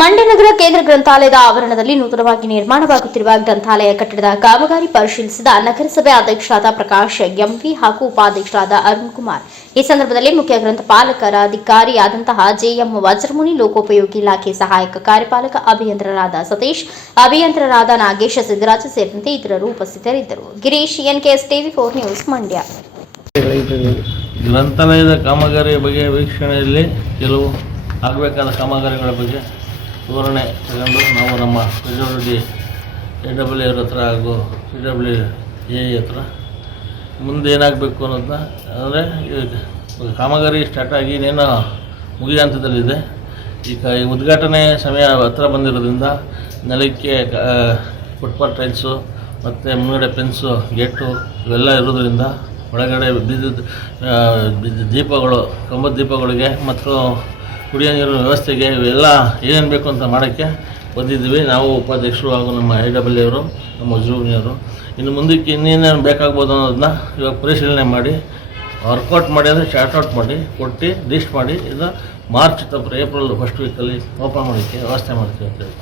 ಮಂಡ್ಯನಗರ ಕೇಂದ್ರ ಗ್ರಂಥಾಲಯದ ಆವರಣದಲ್ಲಿ ನೂತನವಾಗಿ ನಿರ್ಮಾಣವಾಗುತ್ತಿರುವ ಗ್ರಂಥಾಲಯ ಕಟ್ಟಡದ ಕಾಮಗಾರಿ ಪರಿಶೀಲಿಸಿದ ನಗರಸಭೆ ಅಧ್ಯಕ್ಷರಾದ ಪ್ರಕಾಶ್ ಎಂವಿ ಹಾಗೂ ಉಪಾಧ್ಯಕ್ಷರಾದ ಅರುಣ್ ಕುಮಾರ್. ಈ ಸಂದರ್ಭದಲ್ಲಿ ಮುಖ್ಯ ಗ್ರಂಥಪಾಲಕರಾಧಿಕಾರಿಯಾದಂತಹ ಜೆಎಂ ವಜ್ರಮುನಿ, ಲೋಕೋಪಯೋಗಿ ಇಲಾಖೆ ಸಹಾಯಕ ಕಾರ್ಯಪಾಲಕ ಅಭಿಯಂತರರಾದ ಸತೀಶ್, ಅಭಿಯಂತರರಾದ ನಾಗೇಶ್, ಸಿದ್ದರಾಜ ಸೇರಿದಂತೆ ಇತರರು ಉಪಸ್ಥಿತರಿದ್ದರು. Girish, NKS TV 4 news, Mandya. ಗ್ರಂಥಾಲಯದ ಕಾಮಗಾರಿಯ ಬಗ್ಗೆ ವೀಕ್ಷಣೆಯಲ್ಲಿ ಕೆಲವು ಆಗಬೇಕಾದ ಕಾಮಗಾರಿಗಳ ಬಗ್ಗೆ ವಿವರಣೆ ತಗೊಂಡು ನಾವು ನಮ್ಮ ರಿಸರ್ವ್ಡಿ AWR ಹತ್ರ ಹಾಗೂ CWA ಹತ್ರ ಮುಂದೆ ಏನಾಗಬೇಕು ಅನ್ನೋದನ್ನ, ಅಂದರೆ ಕಾಮಗಾರಿ ಸ್ಟಾರ್ಟ್ ಆಗಿ ಇನ್ನೇನು ಮುಗಿಯೋ ಹಂತದಲ್ಲಿದೆ. ಈಗ ಈ ಉದ್ಘಾಟನೆ ಸಮಯ ಹತ್ರ ಬಂದಿರೋದ್ರಿಂದ ನೆಲಕ್ಕೆ ಫುಟ್ಪಾತ್ ಟೈಲ್ಸು ಮತ್ತು ಮುಂಗಡೆ ಫೆನ್ಸು, ಗೇಟು ಇವೆಲ್ಲ ಇರೋದ್ರಿಂದ ಒಳಗಡೆ ದೀಪಗಳು, ಕಂಬದ ದೀಪಗಳಿಗೆ ಮತ್ತು ಕುಡಿಯೋ ನೀರಿನ ವ್ಯವಸ್ಥೆಗೆ ಇವೆಲ್ಲ ಏನೇನು ಬೇಕು ಅಂತ ಮಾಡೋಕ್ಕೆ ಬಂದಿದ್ದೀವಿ. ನಾವು ಉಪಾಧ್ಯಕ್ಷರು ಹಾಗೂ ನಮ್ಮ AWR ನಮ್ಮ ವಜ್ರಮುನಿಯವರು ಇನ್ನು ಮುಂದಕ್ಕೆ ಇನ್ನೇನೇನು ಬೇಕಾಗ್ಬೋದು ಅನ್ನೋದನ್ನ ಇವಾಗ ಪರಿಶೀಲನೆ ಮಾಡಿ ವರ್ಕೌಟ್ ಮಾಡಿ, ಅಂದರೆ ಚಾರ್ಟ್ಔಟ್ ಮಾಡಿ ಕೊಟ್ಟು ಲಿಸ್ಟ್ ಮಾಡಿ ಇದು ಮಾರ್ಚ್ ಅಥವಾ ಏಪ್ರಿಲ್ ಫಸ್ಟ್ ವೀಕಲ್ಲಿ ಓಪನ್ ಮಾಡೋಕ್ಕೆ ವ್ಯವಸ್ಥೆ ಮಾಡ್ತೀವಿ ಅಂತ ಹೇಳಿ.